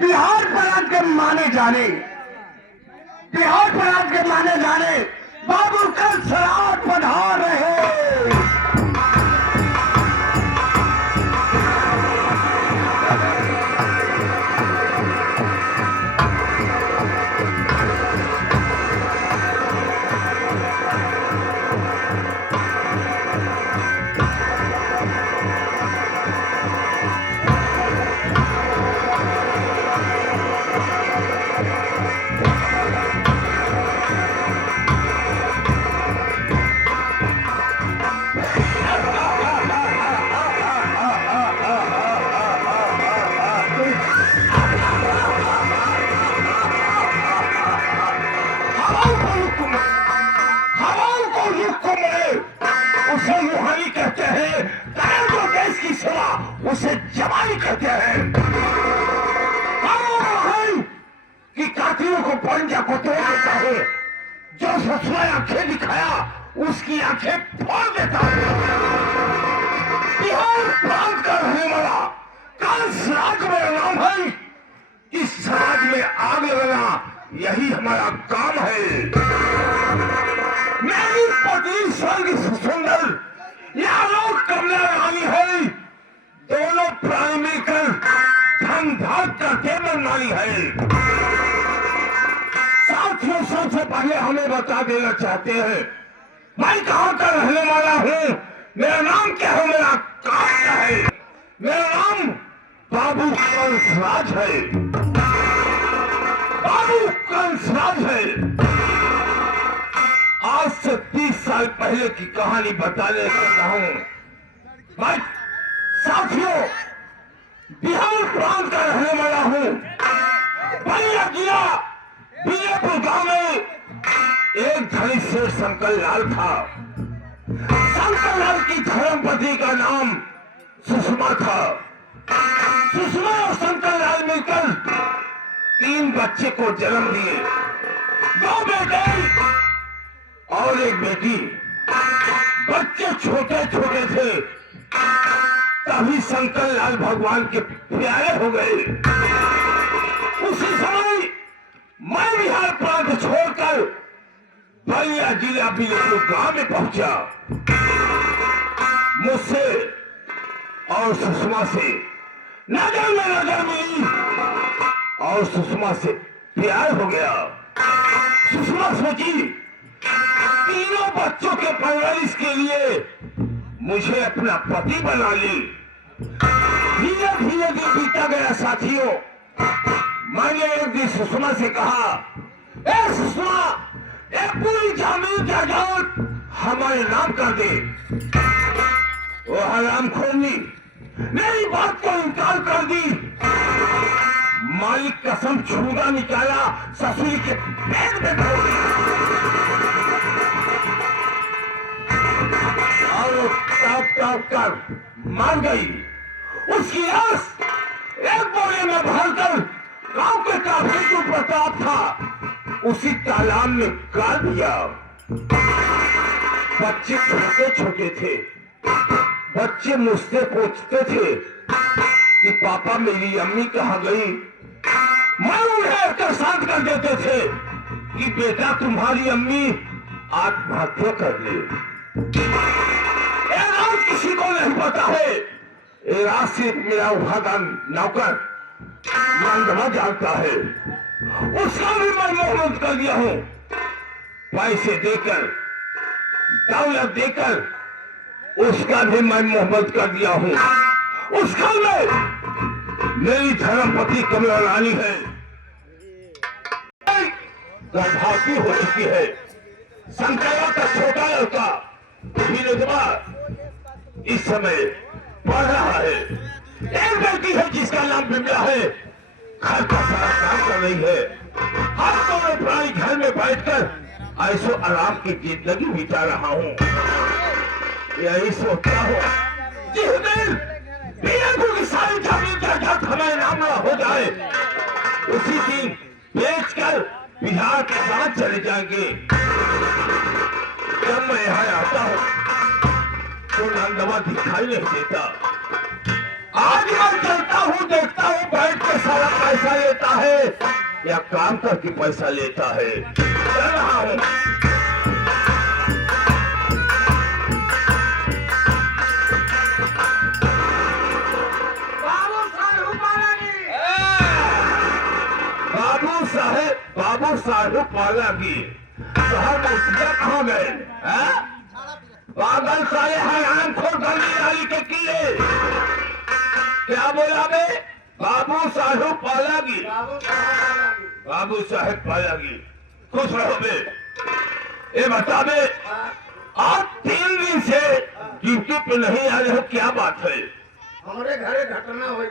बिहार प्रांत के माने जाने, बिहार प्रांत के माने जाने बाबू कंसराज पधार रहे। उसे जवानी कहते हैं। कि कातिलों को पंजा को तोड़ देता है, जो ससुरा आंखें दिखाया उसकी आंखें फोड़ देता है। बिहार प्रांत का रहने वाला कंसराज मेरा नाम है। इस समाज में आग लगाना यही हमारा काम है। मेरी पत्नी स्वर्ग सुंदर यादव कमला रानी है। दोनों प्राणी मिलकर धन भाग करके बनाई है। साथियों, सबसे पहले हमें बता देना चाहते हैं मैं कहाँ का रहने वाला हूँ, मेरा नाम क्या है, मेरा काम क्या है। मेरा नाम बाबू कंसराज है। बाबू कंसराज है। आज से 30 साल पहले की कहानी बताने का हूँ मैं। साथियों, बिहार प्रांत का रहने वाला हूँ। बलिया जिला बीजेपुर गांव में एक धनी शेर शंकर लाल था। शंकर लाल की धर्मपत्नी का नाम सुषमा था। सुषमा और शंकर लाल मिलकर 3 बच्चे को जन्म दिए, 2 बेटे और 1 बेटी। बच्चे छोटे छोटे थे तभी शंकर लाल भगवान के प्यारे हो गए। उसी समय मैं बिहार प्रांत छोड़कर बलिया जिला बीजेपुर गांव में पहुंचा। मुझसे और सुषमा से नजर में नजर मिली और सुषमा से प्यार हो गया। सुषमा सोची 3 बच्चों के परवरिश के लिए मुझे अपना पति बना ली। धीरे धीरे दिन बीता गया। साथियों, मैंने एक दिन सुषमा से कहा, ए सुषमा, एक पूरी जमीन जायदाद हमारे नाम कर दे। वो हरामखोरी मेरी बात को इनकार कर दी। मालिक कसम छूदा निकाला, ससुरी के पेट में छोड़ दिया और टॉप टॉप कर मार गई। उसकी लाश एक बोरे में भरकर गांव के काफी जो प्रताप था उसी तालाब में गाड़ दिया। बच्चे छोटे छोटे थे। बच्चे मुझसे पूछते थे कि पापा मेरी अम्मी कहाँ गई। मैं उन्हें अक्सर शांत कर देते थे कि बेटा तुम्हारी अम्मी आत्महत्या कर ले। किसी को नहीं पता है। ये रात से मेरा वफादार नौकर नंदवा जानता है। उसका भी मैं मोहब्बत कर दिया हूँ। पैसे देकर, दौलत देकर उसका भी मैं मोहब्बत कर दिया हूँ। उसका में मेरी धर्मपत्नी कमला रानी है, गर्भवती हो चुकी है। शंकरा का छोटा लड़का विनोदवा इस समय पढ़ रहा है। एक बेटी है जिसका नाम बिमला है, घर का सारा काम कर रही है। हम दोनों प्राणी घर में बैठकर ऐसो आराम की जिंदगी बिता रहा हूँ। यही सोचता हूँ जिस दिन बीजेपुर की सारी जमीन जायदाद हमारे नाम हो जाए उसी दिन बेचकर बिहार के साथ चले जाएंगे। जब मैं यहाँ आता हूँ तो नंदवा दिखाई नहीं देता। आज मैं चलता हूँ, देखता हूँ बैठ के सारा पैसा लेता है या काम करके पैसा लेता है? चल रहा हूँ। बाबू साहब पालागी शहर मुखिया कहाँ गए? पागल साले हराम खोर गली नाली के किए। क्या बोला बे? बाबू साहब पालागी। बाबू साहब पालागी, खुश रहो बे। ये बता बे, आज 3 दिन से ड्यूटी पे नहीं आ रहे हो, क्या बात है? हमारे घरे घटना हुई।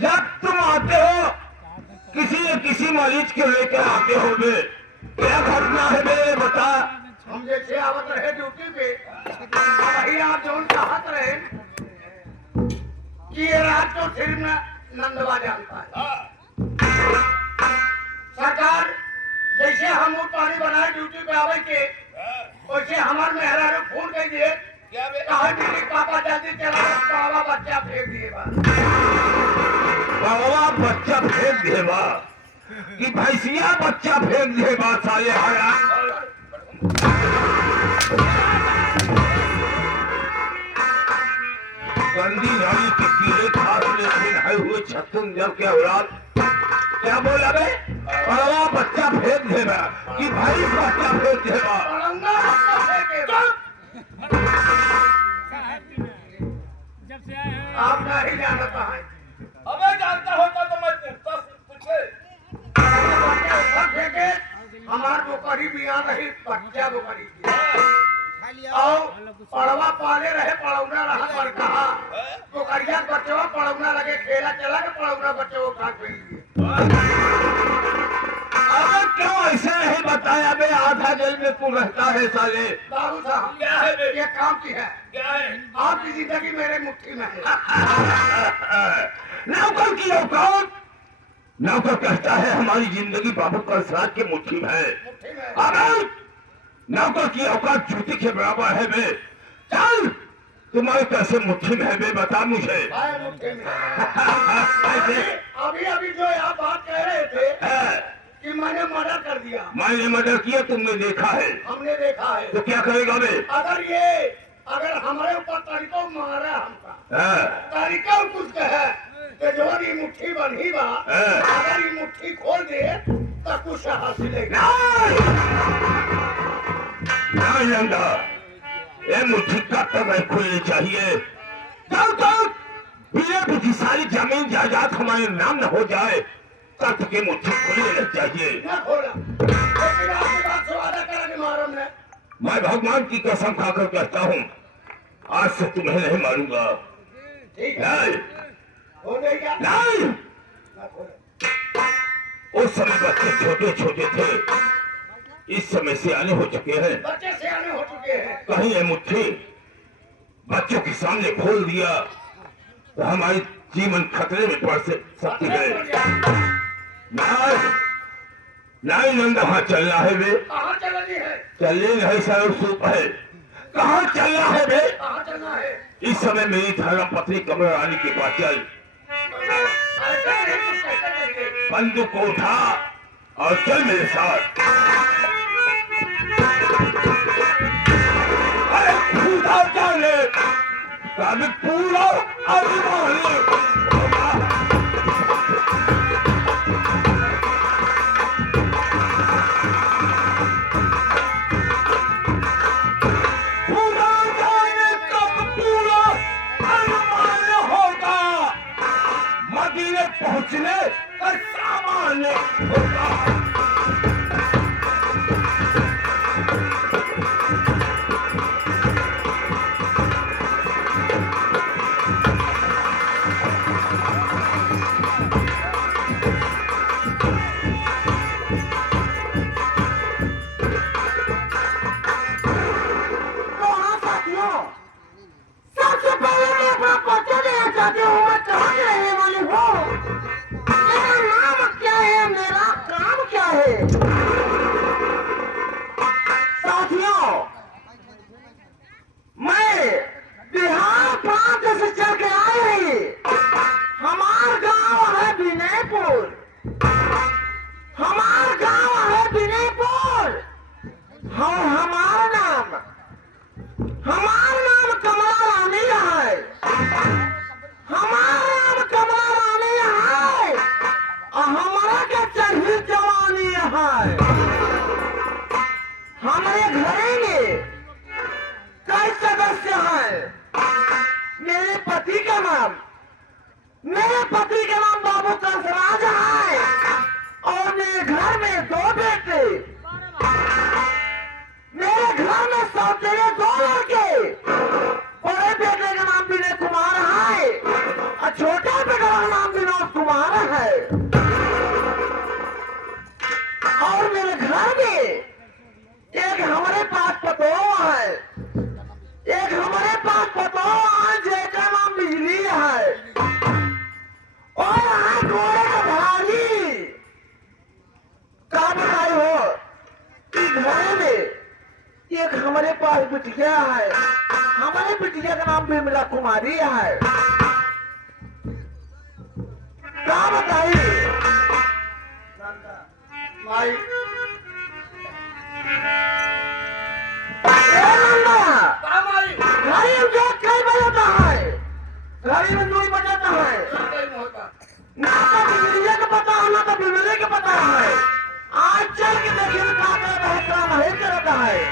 जब तुम आते हो किसी न किसी मरीज के लेकर आते हो बे, क्या घटना है बे? बता। हम जैसे आवत रहे ड्यूटी पे, वही आप जो चाहत रहे कि ये रात को सिर्फ नंदवा जानता है। सरकार जैसे हम पानी बनाए ड्यूटी पे आवे के, वैसे हमारे मेहरा ने फोन कर दिए, कहा मेरे पापा जल्दी चला, बाबा बच्चा फेंक दिए। बाबा बच्चा फेंक देवा कि भैंसिया बच्चा फेंक देवा? साले हरा गंदी नाली के कीड़े खास लेकिन है हुए छत्तन जब के औलाद। क्या बोला बे? बाबा बच्चा फेंक देवा कि भाई बच्चा फेंक देवा? आप नहीं जानता है। अबे जानता होता तो मैं पूछता तुझसे। हमार बोकरी बिया रही, बच्चा बोकरी और पड़वा पाले रहे, पड़ौना रहा पर कहा बोकरिया बच्चवा पड़ौना लगे, खेला चला के पड़ौना बच्चे वो उठा के लिए। अबे क्यों ऐसे नहीं बताया बे? आधा जेल में तू रहता है साले। बाबू साहब क्या है बे? ये काम की है। क्या है? आपकी जिंदगी मेरे मुट्ठी में है। नौकर की औकात। नौकर कहता है हमारी जिंदगी बाबू करसराज के मुट्ठी में है। मुट्ठी में अबे नौकर की औकात जूती के बराबर है बे। चल तुम्हारे कैसे मुट्ठी में है बे? बता मुझे। मुट्ठी में। कैसे? अभी अभी जो आप बात कह रहे थे कि मैंने मर्डर कर दिया। मैंने मर्डर किया, तुमने देखा है? हमने देखा है। तो क्या करेगा बे? अगर हमारे ऊपर तरीका मारा हमका, तरीका कुछ कहे कि जो ये मुट्ठी बंधी बा, अगर ये मुट्ठी खोल दे तो कुछ हासिल है। नहीं नंदा, ये मुट्ठी कब तक नहीं खुलनी चाहिए? जब तक बीजे सारी जमीन जायदाद हमारे नाम न हो जाए तब तक ये मुट्ठी खुली रहनी चाहिए। न खोला, लेकिन आपके बात से वादा करा कि मारूं मैं भगवान की कसम खाकर कहता हूँ आज से तुम्हें नहीं मारूंगा। ठीक है? हो गया? नहीं, न खोला। उस समय बच्चे छोटे छोटे थे, इस समय सियाने हो चुके हैं। बच्चे सियाने हो चुके हैं। कहीं ये मुट्ठी बच्चों के सामने खोल दिया तो हमारी जीवन खतरे में पड़ सकती है। नहीं नंदा, हाँ चलना है बे। कहाँ चलनी है? चलने नहीं सर सूप है। कहाँ चलना है बे? कहाँ चलना है? इस समय मेरी धर्म पत्नी कमर रानी के पास चल। ऐसा नहीं कुछ कैसे करेंगे? बंदूक को उठा और चल मेरे साथ। अरे खुदा जाने कभी पूरा अभिमान पहुंचने का सामान होगा। सबसे पहले मैं अपना परिचय देना चाहती हूँ। मैं कहाँ की रहने वाली हूँ, मेरा नाम क्या है, मेरा काम क्या है। साथियों, मैं बिहार प्रांत से चल के आई हूँ। हमारा गांव है का नाम, मेरे पति का नाम बाबू कंसराज है और मेरे घर में 2 बेटे, मेरे घर में सौतेले 2 लड़के। बड़े बेटे का नाम विनय कुमार है और छोटे बेटे का नाम विनोद कुमार है। और मेरे घर में एक हमारे पास पतोह है, एक हमारे पास पतोह है जिसका नाम बिजली है। और यहाँ घोड़े का भाली का बताई हो कि घोड़े में एक हमारे पास बिटिया है, हमारे बिटिया का नाम बिमला कुमारी है। क्या बताइए माई काम आई घड़ी में जो कई बजाता है, घड़ी में 2 बजाता है, टाइम होता ना तो बिजली का पता है ना तो बिजली का पता है। आज चल के देखिए क्या करता है, काम है करता है।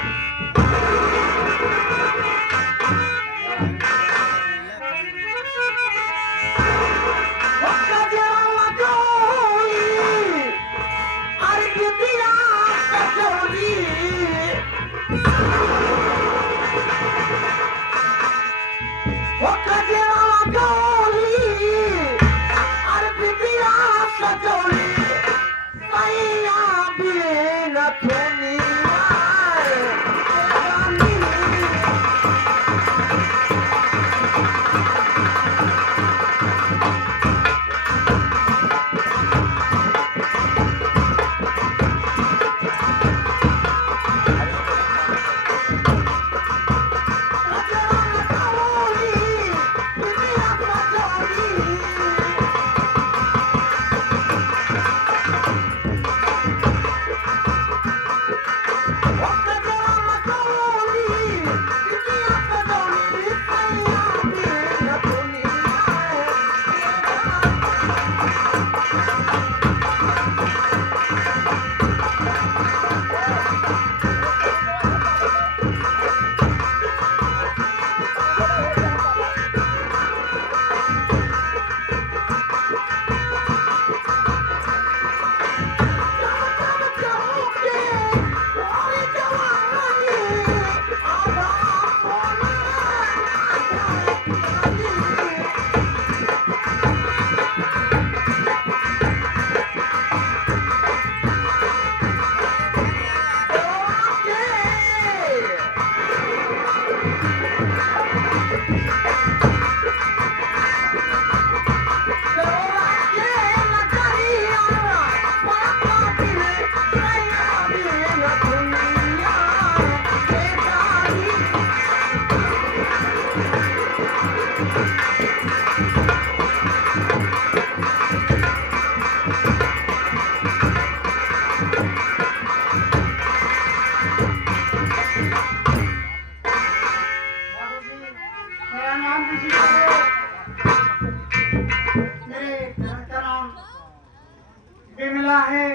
बिमला है,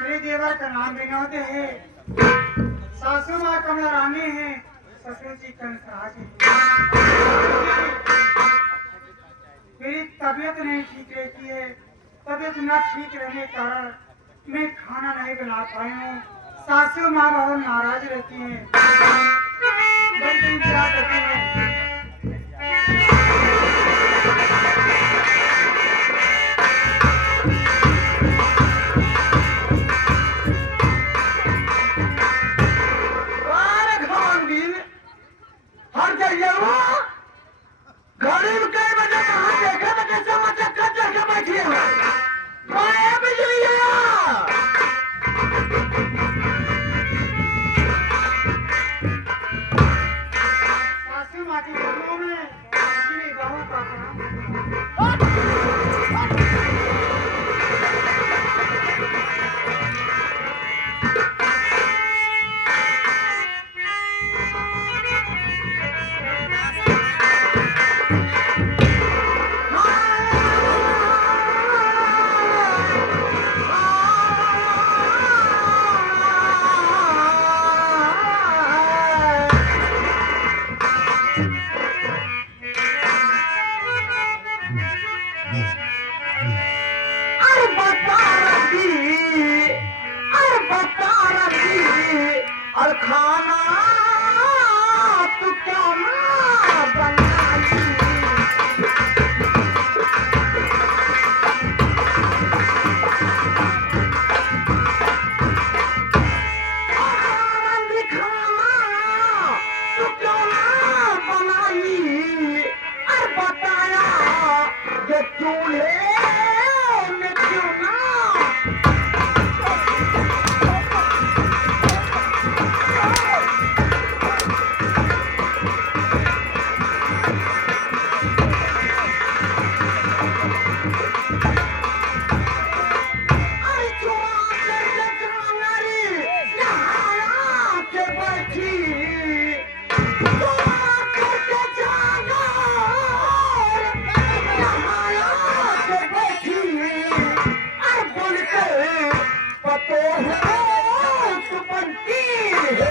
मेरे देवर का नाम विनोद है, सासू माँ कमला रानी है, ससुर जी कंसराज है। मेरी तबीयत नहीं ठीक रहती है, तबीयत न ठीक रहने के कारण मैं खाना नहीं बना पाई हूँ। सासू माँ बहुत नाराज रहती हैं। लेकिन क्या करती हैं? सासू माँ की जो चूल्हे में क्यों ना अरे चुरा कर जांगरी नहाया के बैठी चुरा कर जांगर नहाया के बैठी और बोलकर पतो है तू बनती है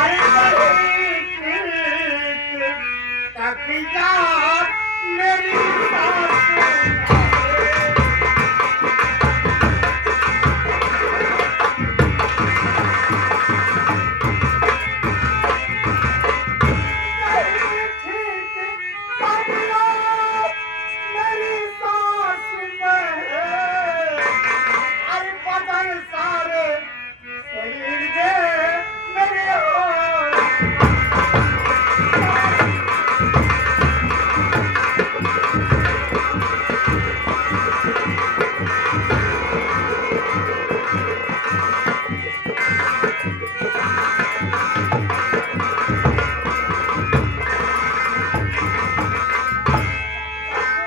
अरे बड़ी तकिया मेरी सासू मेरी सास अरे बदन सारे शरीर के मेरे हो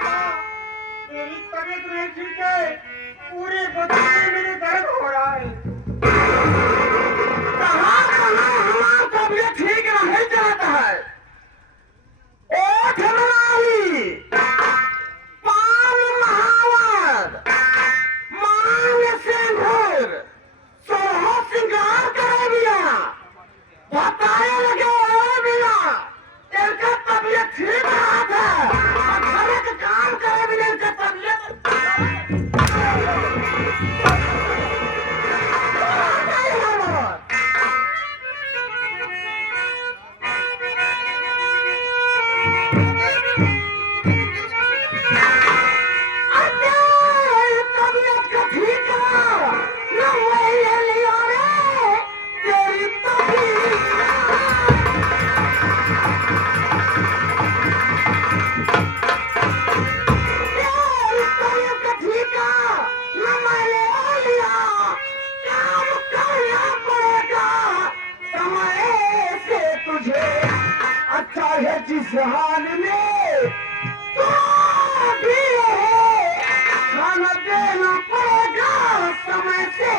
मेरी तबीयत नहीं ठीक है पूरे बदन में मेरे दर्द हो रहा है कहाँ हमारा तबीयत ठीक नहीं जाता है ओठ बनाली पान महावत मांग सिंदूर सोहो सिंगार करे बिना बताए लगे बिना इनका तबीयत ठीक रहा था और घरे का काम करे बिना इनका तबीयत अच्छा है जिस हाल में तो भी रहे खाना देना पड़ेगा समय से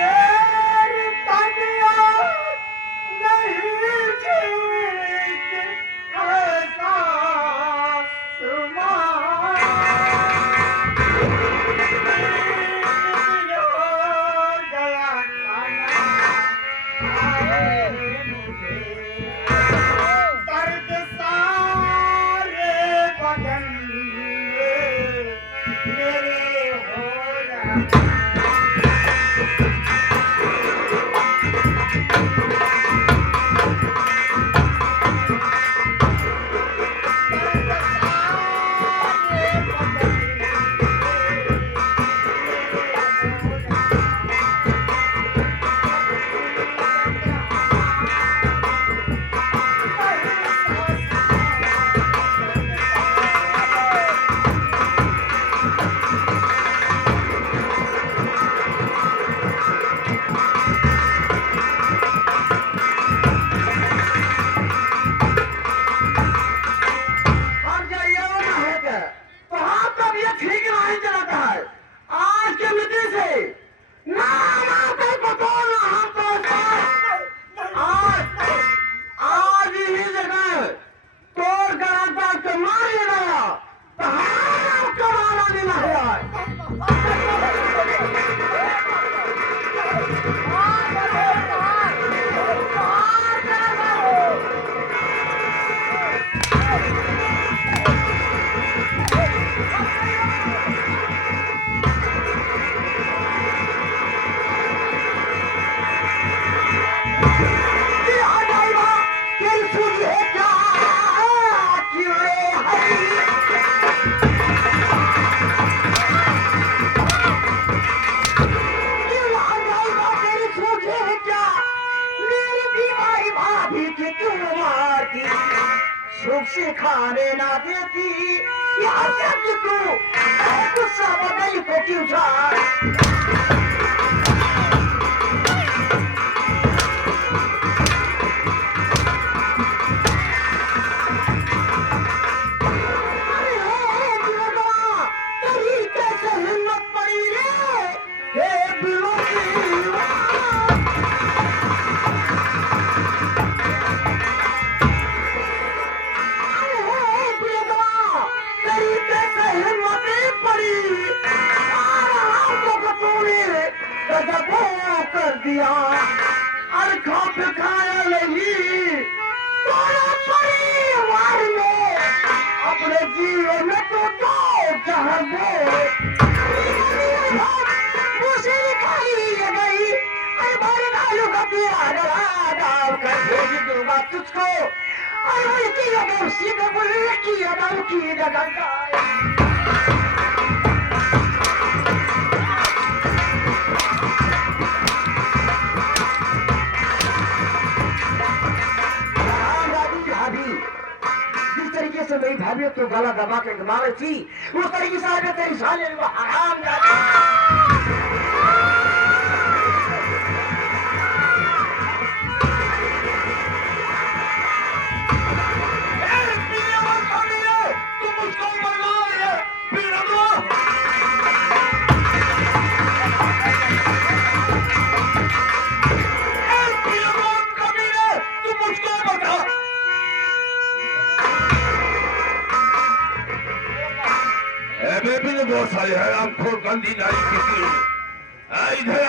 मेरी तबीयत नहीं ठीक ऐसा सुना गया आए मुझे दर्द सारे बदन में मेरे हो रहा से खाने ना देती यहाँ तक तू गुस्सा बदल को क्यों था कर दिया और खाप खाया नहीं परिवार में अपने जीवन में तो जहाँ मुझे खाई गई अरे डालू का भेज दूंगा तुझको अरे की जगह से मेरी भाभी तो गला दबा के मारे थी उस तरीके से तेरी साले वो हराम बहुत सारे हराम खोर गंदी नारी किसी इधर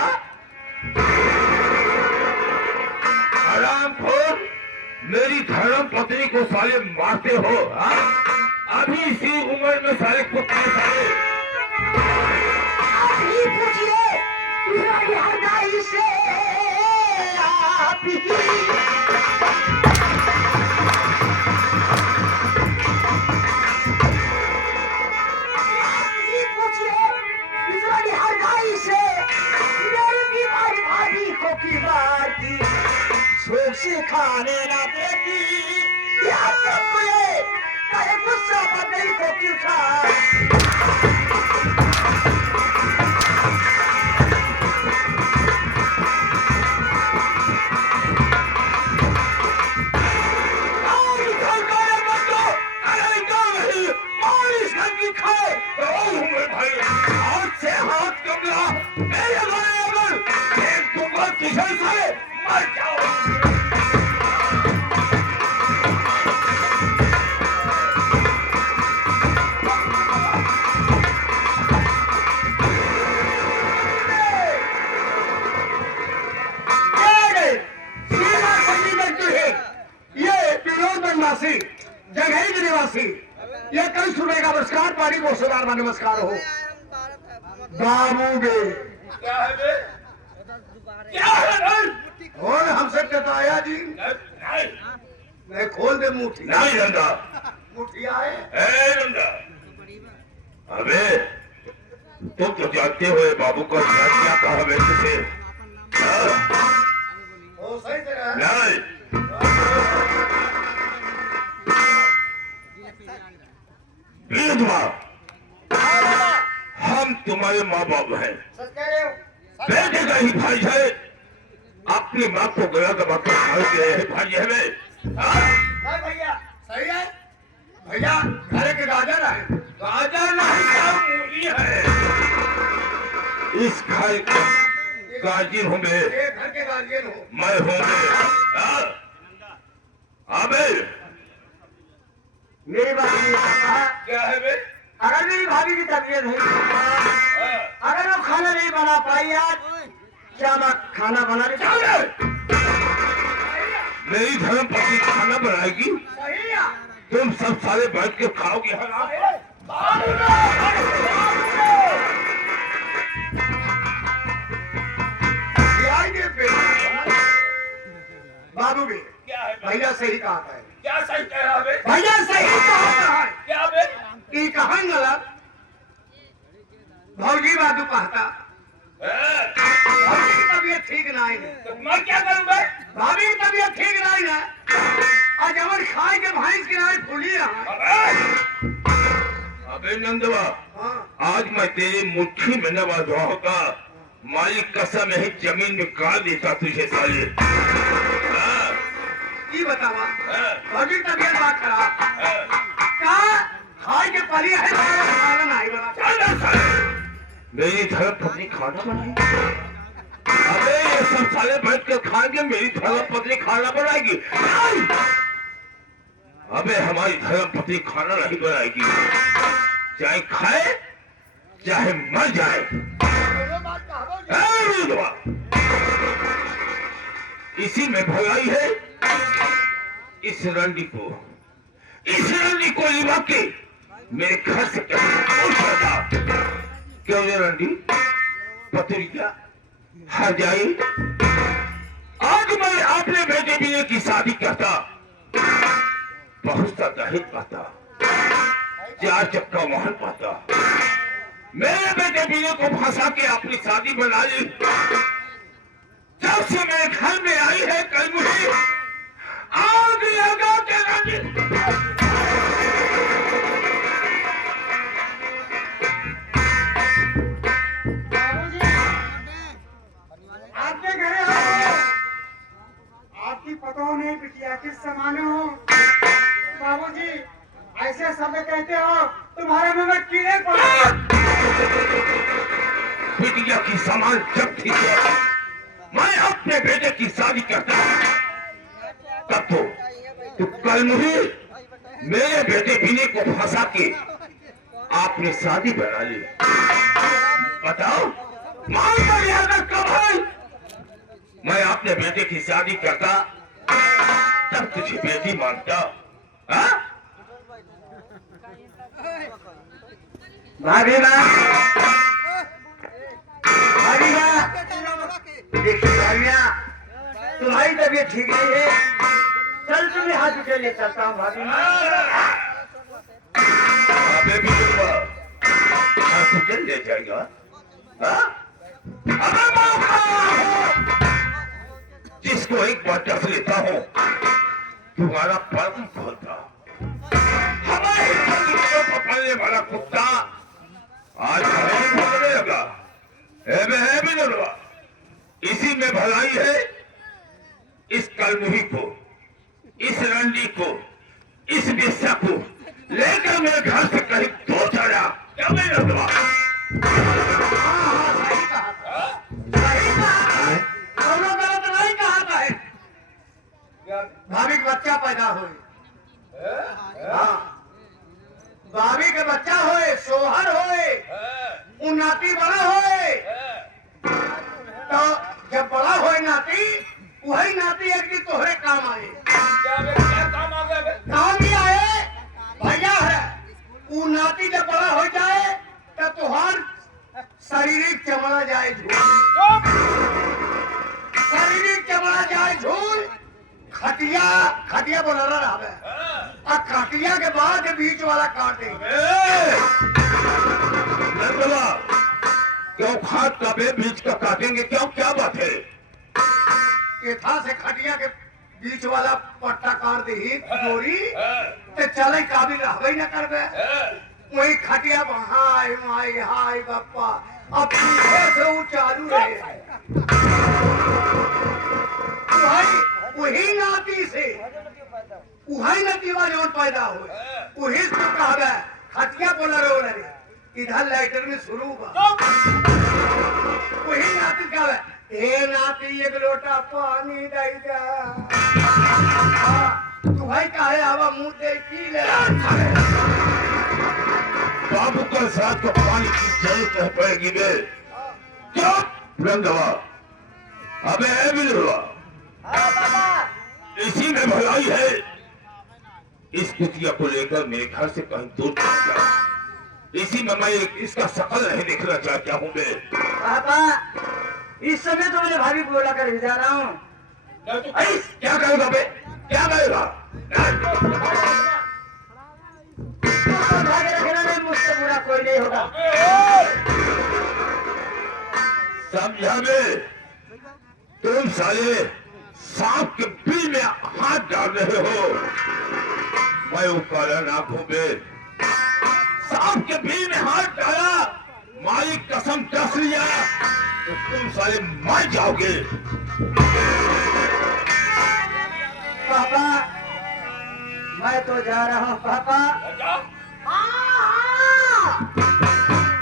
हराम खोर मेरी धर्म पत्नी को साले मारते हो अभी इसी उम्र में साले कुत्ते साले अभी पूछिए से आप से खाने ना देती या कहे गुस्सा बदल को क्यों था जगह के निवासी ये कल सुबह का नमस्कार पारी को सुधार में नमस्कार हो बाबू बे क्या है बे? क्या है और हमसे कहता जी नहीं खोल दे मुट्ठी नहीं रंदा मुट्ठी आए रंदा अबे तुम तो जानते हो बाबू को क्या कहा वैसे से वो सही जगह नहीं हम तुम्हारे माँ बाप हैं बेटे का ही भाई है अपनी माँ को गला दबा कर भाई गए हैं भाई है भैया सही है भैया घर के गाजर है गाजर नहीं सब मूली है इस घर का गार्जियन हूँ मैं घर के गार्जियन हो मैं हूँ अबे मेरी बात नहीं कहा क्या है बे? अगर मेरी भाभी की तबीयत है। अगर वो खाना नहीं बना पाई आज, क्या मैं खाना बना ले? मेरी धर्म पत्नी खाना बनाएगी, सही है। तुम सब सारे बैठ के खाओगे। बाबू भी क्या है भैया सही कहा है। क्या सही कह रहा बे? भैया सही कहा है क्या बे? कि कहा गलत भौजी बाजू कहता भाभी की तबीयत ठीक नहीं है। तो मैं क्या करूं बे? भाभी की तबीयत ठीक नहीं है। आज अमर खाए के भैंस की नाई फूली है। अबे नंदवा, हाँ आज मैं तेरी मुट्ठी में नवाजा होगा। मालिक कसम है जमीन में गाड़ देता तुझे साले। की बतावा भौजी की तबीयत बात खराब का खाए के परी है खाना नहीं बना। मेरी धर्म पत्नी खाना बनाएगी। अबे ये सब साले बैठ कर खाएंगे, मेरी धर्म पत्नी खाना बनाएगी। अबे हमारी धर्म पत्नी खाना नहीं बनाएगी, चाहे खाए चाहे मर जाए। इसी में भलाई है। इस रंडी को लिवा के मेरे घर से क्यों ये रंडी पत्रिका हर जाए। आज मैं अपने बेटे बिने की शादी करता, बहुत सा दहेज पाता, 4 चक्का वाहन पाता, मेरे बेटे बिने को फंसा के अपनी शादी बना ली। जब से मेरे घर में आई है कल मुझे आग लगा के आपके घरे आओ। आपकी पतो नहीं बिटिया किस समाने हो। बाबूजी ऐसे शब्द कहते हो तुम्हारे मुंह में कीड़े पड़े। बिटिया की सामान जब थी मैं अपने बेटे की शादी करता, तब तो कल मुझे मेरे बेटे बिने को फंसा के आपने शादी बना ली। बताओ मान मर्यादा कब है? मैं अपने बेटे की शादी करता तब तुझे बेटी मानता। हाँ? भाभी माँ, देखिए भाभिया, तुम्हारी तबीयत ठीक नहीं है। चल तुम्हें हॉस्पिटल ले चलता हूँ भाभी माँ। बेबी हॉस्पिटल ले जाएगा? हाँ? अबे मौका जिसको एक बार डस लेता हूँ तुम्हारा पर्म खोलता। हमारे को पकड़ने वाला कुत्ता आज हमें पकड़ने लगा। है भी नरवा, इसी में भलाई है। इस कलमुही को, इस रंडी को, इस बेस्या को लेकर मेरे घर से कहीं दो चढ़ा। क्या मैं नरवा? दोनों गलत नहीं कहा था। भाभी का बच्चा पैदा हुए। हाँ भाभी के बच्चा होए, सोहर होए, नाती बड़ा होए। तो जब बड़ा होए नाती, वही नाती एक दिन तोहरे काम आए। क्या काम आ गया बे? काम ही आए भैया है। वो नाती जब बड़ा हो जाए तो तुहार शारीरिक चमड़ा जाए झूल। शारीरिक चमड़ा जाए झूल। खटिया बोला रहा और खटिया के बाद बीच वाला काटे। क्यों खाद का बे बीच का काटेंगे? क्यों, क्या बात है? ये था से खटिया के बीच वाला पट्टा काट दी गोरी तो चले काबिल रहबे न करबे। वही खटिया हाय माय हाय बप्पा अब पीछे से वो चालू रहे। वही नाती से वही नतीवा जो पैदा हुए वही तो कहबे खटिया बोला रे इधर लाइटर में शुरू हुआ। वही नाती कहबे ए नाती एक लोटा पानी दे जा। तू भाई काहे हवा मुंह दे पी ले। बाबू का साथ को पानी की जरूरत नहीं पड़ेगी बे। क्यों रंगवा? अबे है भी हुआ, हाँ पापा। इसी में भलाई है। इस कुतिया को लेकर मेरे घर से कहीं दूर चल जा। इसी में मैं इसका शकल नहीं देखना चाहता हूँ बे। पापा इस समय तो मेरे भाभी को बोला कर जा रहा हूँ। क्या करेगा बे? क्या करेगा? भागे रखना नहीं, मुझसे बुरा कोई नहीं होगा। समझा बे? तुम साले सांप के बिल में हाथ डाल रहे हो। मैं ऊपर ना घूमे, सांप के बिल में हाथ डाला, मालिक कसम कस लिया तो तुम साले मर जाओगे। पापा मैं तो जा रहा हूँ पापा।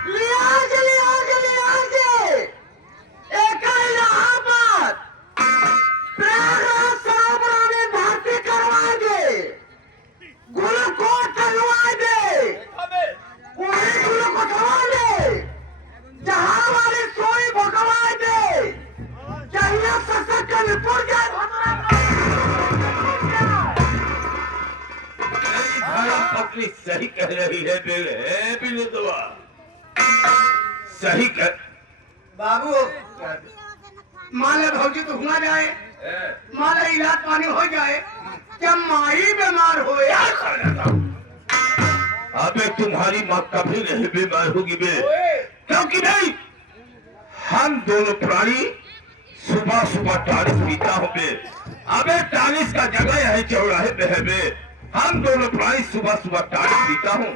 लिहाज लिहाज लिहाज एक इलाहाबाद प्रयागराज सरोवर में भर्ती करवा दे, गुरु को टलवा दे, पूरे गुरु को ठवा दे, जहां वाली सोई भगवा दे, चाहिए सशक्त विपुल के अपनी सही कह रही है बिलुदवा, सही कह। बाबू मान ले भौजी तो हुआ जाए, मान ले इलाज पानी हो जाए, क्या माई बीमार हो अबे तुम्हारी माँ कभी नहीं बीमार होगी बे, क्योंकि भाई हम दोनों प्राणी सुबह सुबह टानिस पीता हूँ बे। अबे टानिस का जगह है चौराहे पे है बे। हम दोनों प्राणी सुबह सुबह टानिस पीता हूँ।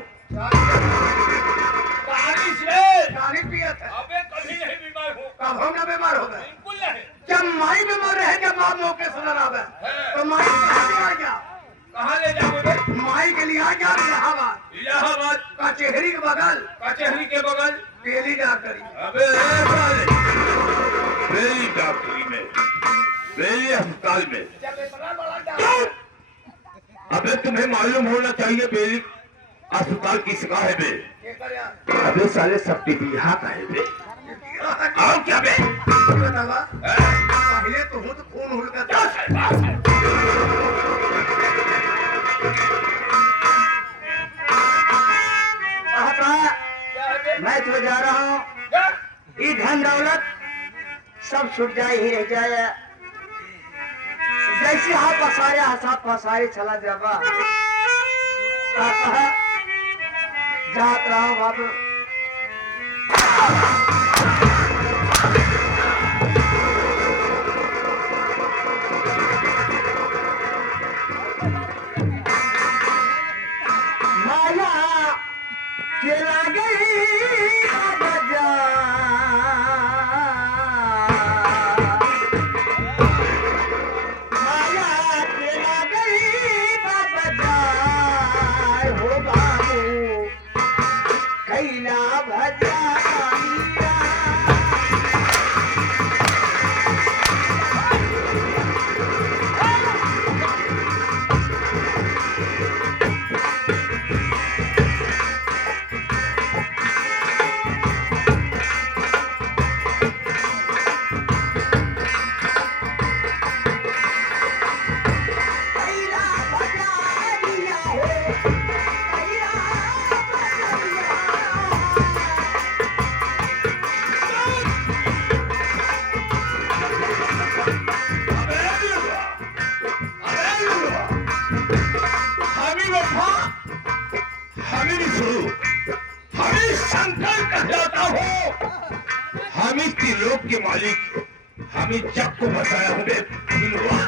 पानी पिया था, अबे कभी नहीं बीमार हूँ, कब हम ना बीमार हो गए? बिल्कुल नहीं। जब माई बीमार रहे जब बाप मौके सुनर आवे तो माई कहाँ ले आ गया? कहाँ ले जाओगे? माई के लिए आ गया इलाहाबाद, इलाहाबाद कचहरी के बगल कचहरी के बगल बेली डॉक्टरी। अबे बेली डॉक्टरी में, बेली अस्पताल में। जब इतना बड़ा डॉक्टर अबे तुम्हें मालूम होना चाहिए बेली अस्पताल किसका है बे। ये कर यार, अबे साले सब टिपिया का है बे। और क्या बे? बतावा पहले तो हूँ तो खून हुलका था। पापा मैं तो जा रहा हूँ, ये धन दौलत सब छूट जाए ही रह जाए, जैसे हाँ पसारे हसा पसारे चला जाबा। पापा जात रहा हूँ बाबू। माया चला गई बजा, माया चला गई बजा, हो बाबू कैला भजा मीरा। कैला भजा दिया हो, कैला भजा दिया। अबे बिलुआ, अबे बिलुआ, हमी वफा, हमी विष्णु, हमी शंकर कहलाता हो। हमी त्रिलोक के मालिक, हमी जग को बचाया हूँ बे बिलुआ।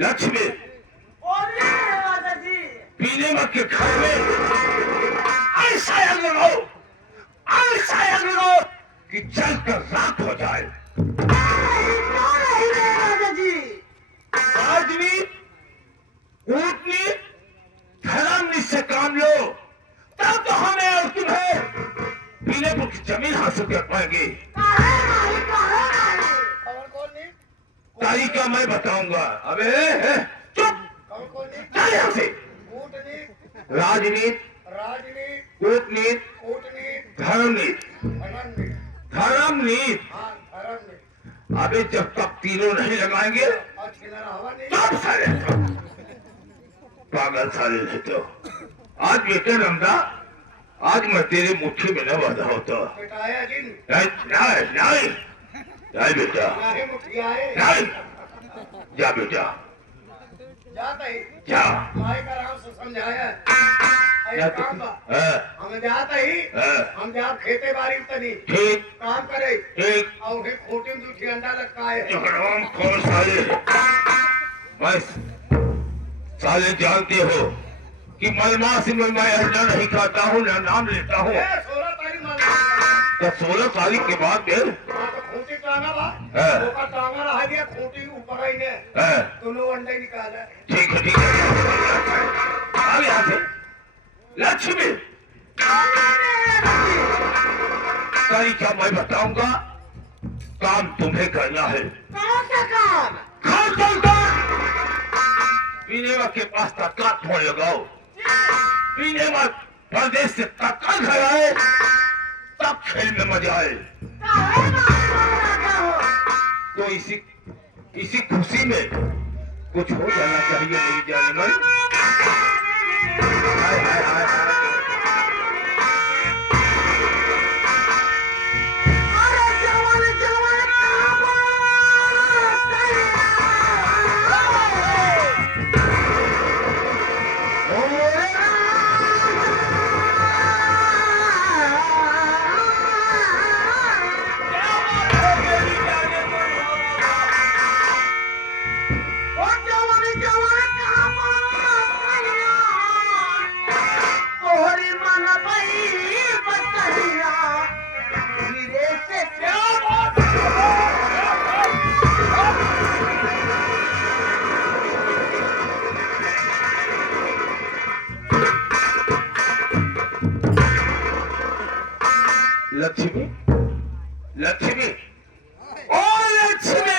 लक्ष्मी बोलिए राजा जी। पीने मत के घर में ऐसा आग लगाओ, ऐसा आग लगाओ कि जलकर राख हो जाए। क्यों नहीं रे राजा जी? राजनीति, कूटनीति, धर्म से काम लो, तब तो हमें और तुम्हें पीने को जमीन हासिल कर पाएंगे। और कौन नहीं? तारीखा मैं बताऊंगा। अबे चुप, और कौन नहीं? चल यहाँ से। कूटनीति, राजनीति, राजनीति, कूटनीति, कूटनीति, धर्मनीति, धर्मनीति। धर्मनीति। हाँ, धर्मनीति। अबे जब तक तीनों नहीं लगाएंगे, और छिलना हवा नहीं। चुप साले, पागल साले रहते हो। आज बेटे रमदा, आज मैं तेरी मुट्ठी में न बंधा होता। पिटाया जिन, नहीं नहीं नहीं बेटा, चाहे मुठियाए, नहीं। जा बेटा, जाता ही। जा। माई का राम से समझाया। जा ऐसा तो- काम बा। हाँ, हम जाता ही, हाँ। हम जा खेते बाड़ी तनी ठीक काम करे ठीक। और उन्हें खोटी में दूसरी अंडा लटकाए। जगराम कौन साले, बस साले जानते हो कि मलमा से मैं अंडा नहीं खाता हूँ, न नाम लेता हूँ। 16 तारीख मान। तो 16 तारीख के बाद फिर हाँ, तो खूंटी टांगा बा। हाँ। वो का टांगा रहा दिया, खूंटी ऊपर आई ने हाँ, दोनों अंडे निकाला। ठीक है ठीक है। अब यहाँ से लक्ष्मी, तरीका मैं बताऊंगा, काम तुम्हें करना है। कौन सा काम? घर चलकर पीने के पास तत्काल फोन लगाओ। पीने परदेश से तत्काल घर आए, तब खेल में मजा आए। तो इसी खुशी में कुछ हो जाना चाहिए मेरी जाने मन। हाय हाय हाय हाय। लक्ष्मी, लक्ष्मी, ओ लक्ष्मी,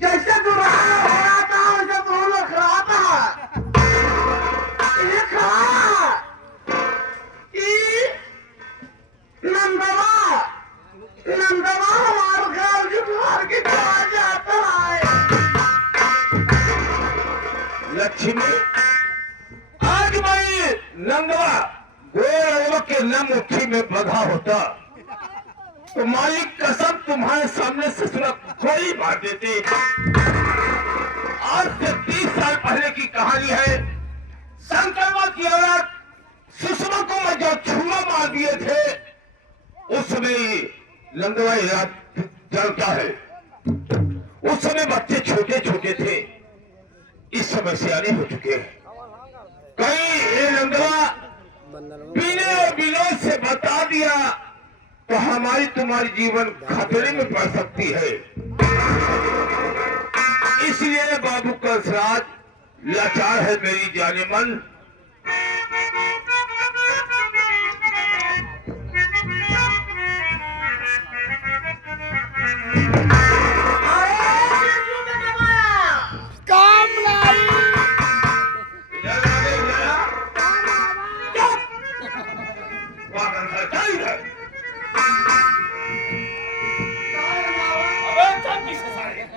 जैसे दुरान हो रहा था वैसे तुम लोग खड़ा था। ये खड़ा नंदवा हमारे घर की चला जाता है। लक्ष्मी, आज मैं नंदवा गोरवा के न मुट्ठी में बधा होता तो मालिक कसम तुम्हारे सामने ससुरा कोई बात देते। आज से 30 साल पहले की कहानी है। शंकरवा की औरत सुषमा को मैं जो छुआ मार दिए थे, उस समय नंदवा याद जलता है। उस समय बच्चे छोटे छोटे थे, इस समय सियाने हो चुके हैं। कहीं ये नंदवा पीने और बिलोज से बता दिया तो हमारी तुम्हारी जीवन खतरे में पड़ सकती है। इसलिए बाबू कंसराज लाचार है मेरी जाने मन। अबे चल पीछे साले।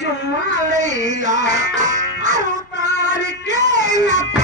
चुम्मा लिया, अवतार के